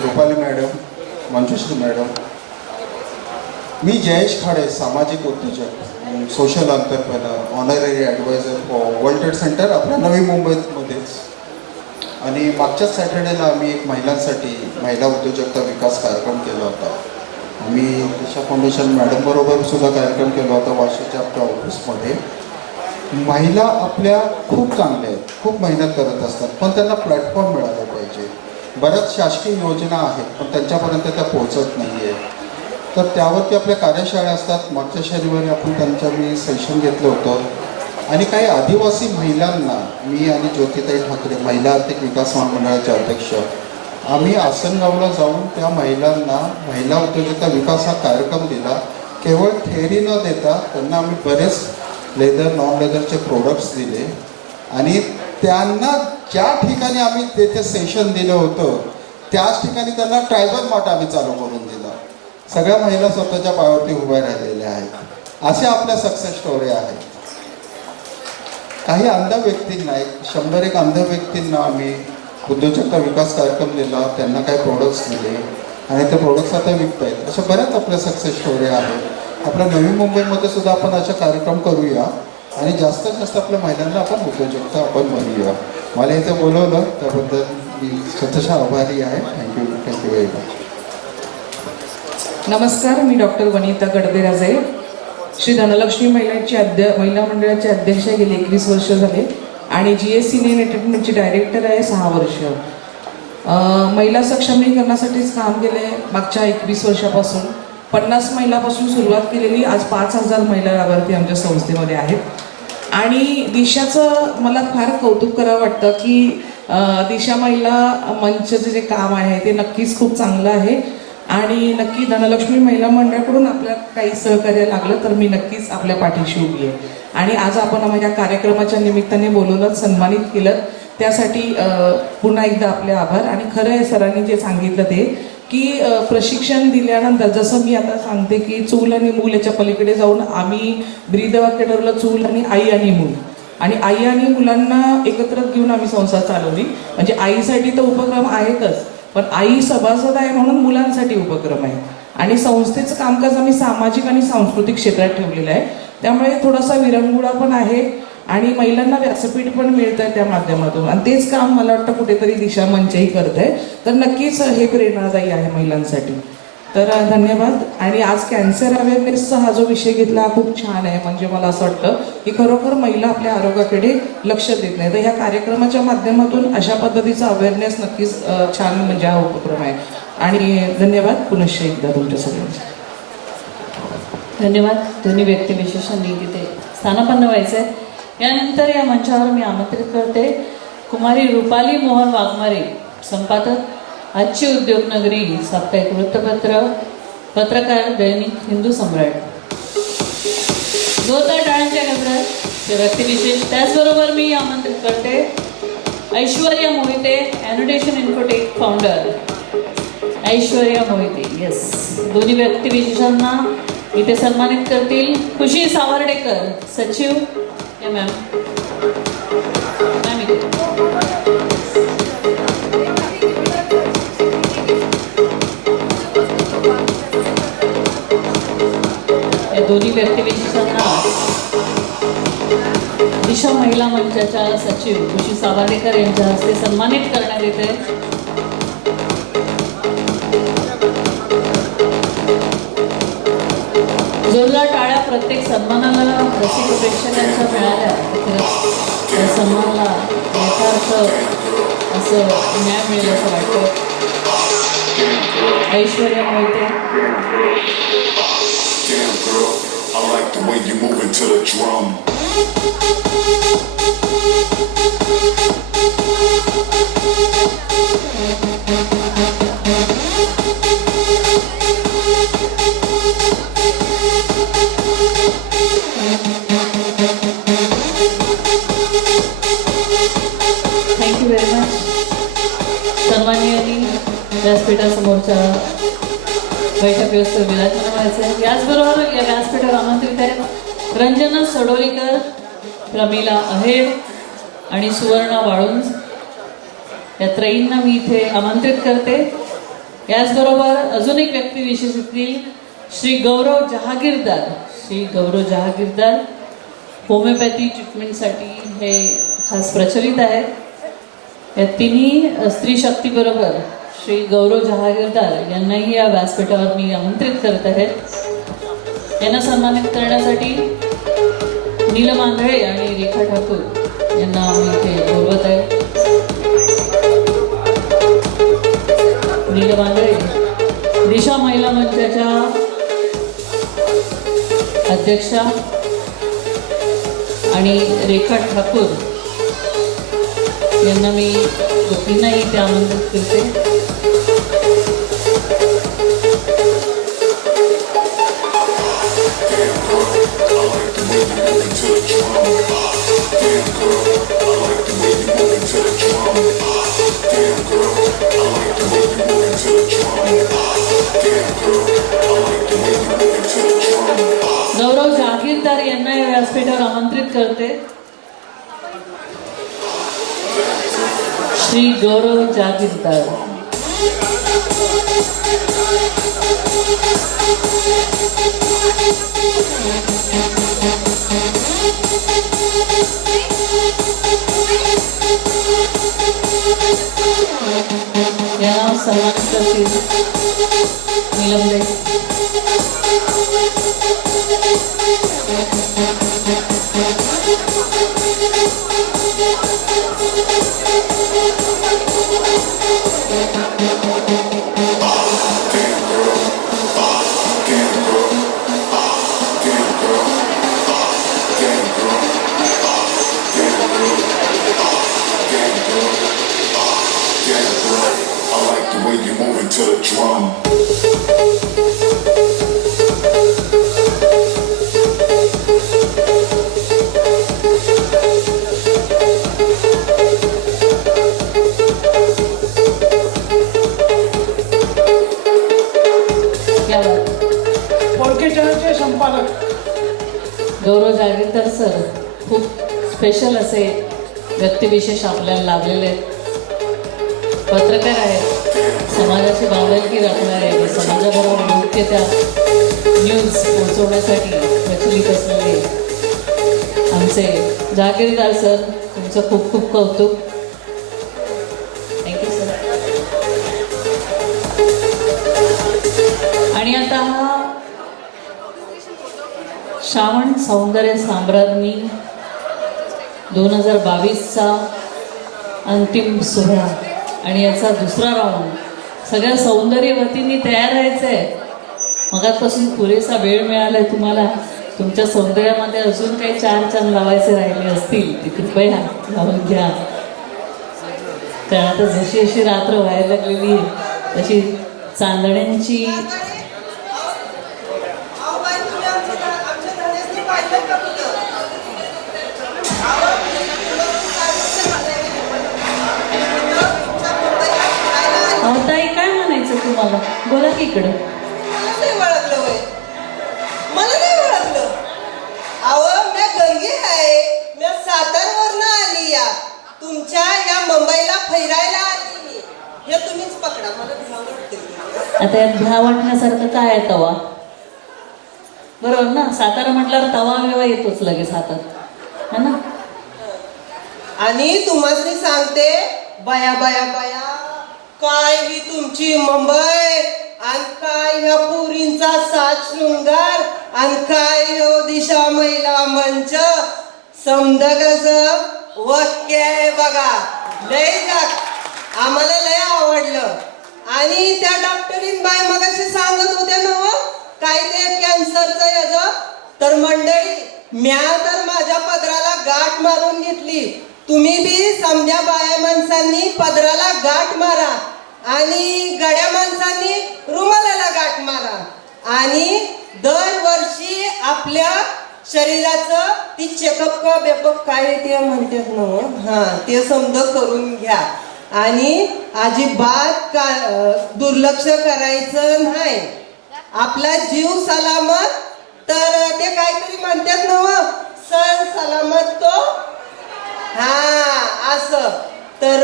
Rupali madam, Manjushree madam. मी जयेश खाडे, सामाजिक उद्योजक, social entrepreneur, honorary adviser for World Trade Centre आपल्या नवी मुंबईमध्येच. आणि मागच्याच सॅटर्डेला आम्ही एक महिलांसाठी महिला उद्योजकता विकास कार्यक्रम केला होता. आम्ही दिशा फाउंडेशन मॅडमबरोबर सुद्धा कार्यक्रम केला होता वाशीच्या आपल्या ऑफिसमध्ये. महिला आपल्या खूप चांगल्या आहेत, खूप मेहनत करत असतात, पण त्यांना प्लॅटफॉर्म मिळाला पाहिजे. बऱ्याच शासकीय योजना आहेत पण त्यांच्यापर्यंत त्या पोहोचत नाही आहे. तर त्यावरती आपल्या कार्यशाळा असतात. मागच्या शनिवारी आपण मी सेशन घेतलं होतं आणि काही आदिवासी महिलांना, मी आणि ज्योतिताई ठाकरे महिला आर्थिक विकास महामंडळाचे अध्यक्ष, आम्ही आसनगावला जाऊन त्या महिलांना महिला उद्योजकता विकास हा कार्यक्रम दिला. केवळ थेअरी न देता त्यांना आम्ही बरेच लेदर नॉन लेदरचे प्रोडक्ट्स दिले आणि त्यांना ज्या ठिकाणी आम्ही तेथे सेशन दिलं होतं त्याच ठिकाणी त्यांना ट्रायबल मार्ट आम्ही चालू करून दिला. सगळ्या महिला स्वतःच्या पायावरती उभ्या राहिलेल्या आहेत. अशा आपल्या सक्सेस स्टोरी आहेत. काही अंध व्यक्तींना 100 अंध व्यक्तींना आम्ही उद्योजकता विकास कार्यक्रम दिला, त्यांना काही प्रोडक्ट्स दिले आणि ते प्रोडक्ट्स आता विकत आहेत. अशा बऱ्याच आपल्या सक्सेस स्टोरी आहेत. आपल्या नवी मुंबईमध्ये सुद्धा आपण अशा कार्यक्रम करूया आणि जास्तीत जास्त आपल्या महिलांना आपण उद्योजकता आपण बनवूया. मला इथे बोलवलं त्याबद्दल मी स्वतःच्या आभारी आहे. Thank you very much. नमस्कार, मी डॉक्टर वनिता गडदे राजे, श्री धनलक्ष्मी महिला मंडळाचे अध्यक्ष गेली 21 वर्ष झाले आणि GSC एंटरटेनमेंटची डायरेक्टर आहे 6 वर्ष. महिला सक्षमीकरणासाठीच काम केले मागच्या 21 वर्षापासून. 50 महिलापासून सुरुवात केलेली, आज 5000 महिला लाभार्थी आमच्या संस्थेमध्ये आहेत. आणि दिशाचं मला फार कौतुक करावं वाटतं की दिशा महिला मंचचं जे काम आहे ते नक्कीच खूप चांगलं आहे आणि नक्की धनलक्ष्मी महिला मंडळाकडून आपल्याला काही सहकार्य लागलं तर मी नक्कीच आपल्या पाठीशी उभी आहे. आणि आज आपण माझ्या कार्यक्रमाच्या निमित्ताने बोलवलं, सन्मानित केलं, त्यासाठी पुन्हा एकदा आपले आभार. आणि खरं आहे सरांनी जे सांगितलं ते की प्रशिक्षण दिल्यानंतर जसं मी आता सांगते की चूल आणि मूल याच्या पलीकडे जाऊन आम्ही ब्रीदवाक्य ठरवलं, चूल आणि आई आणि मूल. आणि आई आणि मुलांना एकत्र घेऊन आम्ही संस्था चालवली. म्हणजे आईसाठी तर उपक्रम आहेतच, पण आई सभासद आहे म्हणून मुलांसाठी उपक्रम आहे. आणि संस्थेचं कामकाज आम्ही सामाजिक आणि सांस्कृतिक क्षेत्रात ठेवलेलं आहे. त्यामुळे थोडासा विरंगुळा पण आहे आणि महिलांना व्यासपीठ पण मिळत आहे त्या माध्यमातून. आणि तेच काम मला वाटतं कुठेतरी दिशा मंचही करत आहे. तर नक्कीच हे प्रेरणादायी आहे महिलांसाठी. तर धन्यवाद. आणि आज कॅन्सर अवेअरनेसचा हा जो विषय घेतला हा खूप छान आहे. म्हणजे मला असं वाटतं की खरोखर महिला आपल्या आरोग्याकडे लक्ष देत नाही. तर ह्या कार्यक्रमाच्या माध्यमातून अशा पद्धतीचा अवेअरनेस नक्कीच छान म्हणजे हा उपक्रम आहे. आणि धन्यवाद पुनश्च एकदा तुमच्या सगळ्यांचे. धन्यवाद. दोन्ही व्यक्तिविशेषांनी तिथे स्थानापन्न व्हायचं आहे. यानंतर या मंचावर मी आमंत्रित करते कुमारी रुपाली मोहन वाघमारे, संपादक आजची उद्योगनगरी साप्ताहिक वृत्तपत्र, पत्रकार दैनिक हिंदू सम्राट. जोरदार टाळ्यांच्या गजरात ते व्यक्तिविशेष. त्याचबरोबर मी आमंत्रित करते Aishwarya Mohite, annotation infotech founder Aishwarya Mohite. Yes, दोन्ही व्यक्तिविशेषांना इथे सन्मानित करतील खुशी सावर्डेकर, सचिव. या मॅम इथे. या दोन्ही व्यक्तिविशेषांना दिशा महिला मंचाच्या सचिव उशी सावाडेकर यांच्या हस्ते सन्मानित करण्यात येते. जोरदार टाळ्या प्रत्येक सन्मानाला रसिक प्रेक्षकांच्या मिळाल्या. त्या सन्मानाला यथार्थ असं न्याय मिळेल असं वाटतं. Aishwarya Mohite. Damn girl, I like the way you moving to the drum. Thank you very much. सन्माननीयांनी व्यासपीठासमोरच्या बैठक व्यवस्थेवर विराजमान व्हायचे. याचबरोबर या व्यासपीठावर आमंत्रित आहेत रंजना सडोलीकर, प्रमिला अहेर आणि सुवर्णा वाळुंज. या त्रयींना मी इथे आमंत्रित करते. याचबरोबर अजून एक व्यक्ती विशेष येतील, श्री गौरव जहागीरदार. श्री गौरव जहागीरदार होमिओपॅथी ट्रीटमेंटसाठी हे खास प्रचलित आहेत. या तिन्ही स्त्री शक्तीबरोबर श्री गौरव जहागीरदार यांनाही या व्यासपीठावर मी आमंत्रित करत आहे. यांना सन्मानित करण्यासाठी नीलम आंधळे आणि रेखा ठाकूर यांना मी इथे बोलवत आहे. नीलम आंधळे दिशा महिला मंचाच्या अध्यक्षा आणि रेखा ठाकूर यांना मी दोघींनाही इथे आमंत्रित करते. गौरव जहागीरदार यांना या व्यासपीठावर आमंत्रित करते. श्री गौरव जहागीरदार. या सन्मान करतील नीलमदे. I like the way you moving to the drum. पोळकेच्या संपादक गौरव जहागीरदार सर खूप स्पेशल असे व्यक्तिविशेष आपल्याला लाभलेले आहेत. पत्रकार आहेत, समाजाची बांधिलकी राखणारे, समाजाबरोबर योग्य त्या न्यूज पोहोचवण्यासाठी प्रचलित असलेले आमचे जहागीरदार सर, तुमचं खूप खूप कौतुक. Thank you sir. आणि आता हा श्रावण सौंदर्य साम्राज्ञी 2022चा अंतिम सोहळा आणि याचा दुसरा राऊंड. सगळ्या सौंदर्यवतींनी तयार राहायचं आहे. मगापासून पुरेसा वेळ मिळाला आहे तुम्हाला. तुमच्या सौंदर्यामध्ये अजून काही 4 चांद लावायचे राहिले असतील ते कृपया लावून घ्या. कारण आता जशी जशी रात्र व्हायला लागलेली आहे तशी चांदण्यांची ताई काय म्हणायचं तुम्हाला? बोला की इकडं. मला नाही ओळखलं. अहो मी गंगे आहे, मी सातारवरनं आली. या तुमच्या या मुंबईला फिरायला आली मी. हे तुम्हीच पकडा, मला भ्या वाटते. आता यात भ्या वाटण्यासारखं काय आहे? तवा बरोबर ना. सातारा म्हटल्यावर तवा बिवा येतोच लगेच हातात, है ना. आणि तुम्हाला सांगते बया बया बया काय ही तुमची मुंबई आणि काय ह्या पुरींचा साज शृंगार आणि काय ह्यो दिशा महिला मंच समदगज वाक्य आहे बघा. लय जाग आम्हाला लय आवडलं. आणि त्या डॉक्टरीन बाय मगाशी सांगत होत्या ना काय ते कॅन्सरचं याचं. तर मंडळी म्या तर माझ्या पदराला गाठ मारून घेतली. तुम्ही बी समध्या बाया माणसांनी पदराला गाठ मारा आणि गड्या माणसांनी रुमालाला गाठ मारा. आणि दरवर्षी आपल्या शरीराचं ती चेकअप का बेपअप काय ते म्हणतात ना हा ते समज करून घ्या. आणि अजिबात दुर्लक्ष करायचं नाही. आपला जीव सलामत तर ते काहीतरी म्हणतात ना सर सलामत तो हा असं. तर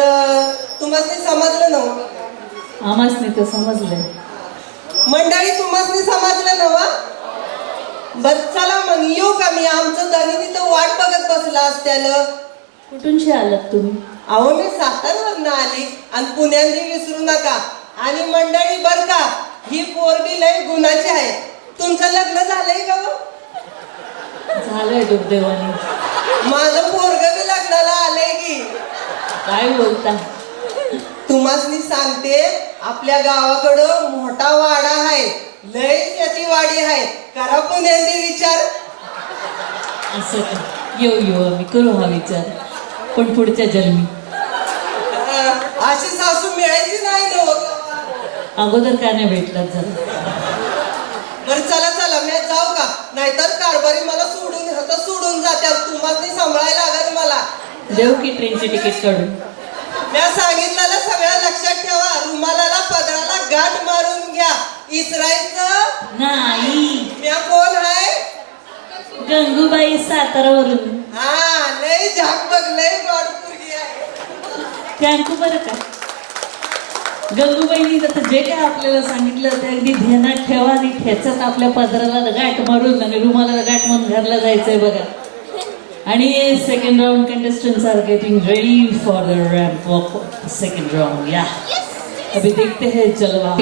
तुम्हाला समजलं ना आम्हाच नाही तर समजलं मंडळी तुम्हाला समजलं ना. बर चला मग येऊ का मी. आमचं धनी तिथं वाट बघत बसला असत्याला. कुठूनशी आलात तुम्ही? अहो मी सातारवरनं आली आणि पुण्याने विसरू नका. आणि मंडळी बर का ही पोरगी लय गुणाची आहे. तुमचं लग्न झालंय का हो? झालंय दुर्दैवाने. माझं पोरग बी लग्नाला आलंय की. काय बोलता? तुम्हाला सांगते आपल्या गावाकडं मोठा वाडा आहे. लय शेतीवाडी आहे. करा पुण्याने विचार. असं का? येऊ आम्ही करू हा विचार पण पुढच्या जन्मी. अशी सासू मिळायची नाही ना. अगोदर का नाही भेटलात जरा? बरं चला चला मी जाऊ का. नाहीतर कारभारी मला सोडून जात्यात. तुम्हाला सांभाळायला लागत मला. देऊ की ट्रेनची तिकीट काढून? मी सांगितलेलं सगळं लक्षात ठेवा. रुमालाला पदराला गाठ मारून घ्या. इसरायचं नाही. म्या कोण आहे? गंगूबाई सातारावरून. हा लय झाक बघ लय गोडपुरगी आहे. थँक्यू बरं का. गंगूबाईंनी तर जे काय आपल्याला सांगितलं ते अगदी ध्यानात ठेवा आणि ठेचत आपल्या पदराला गाठ मारून आणि रुमाला गाठ मारून घरला जायचंय बघा. आणि second round contestants are getting ready for the ramp walk. Second round या अभी देखते हैं जलवा.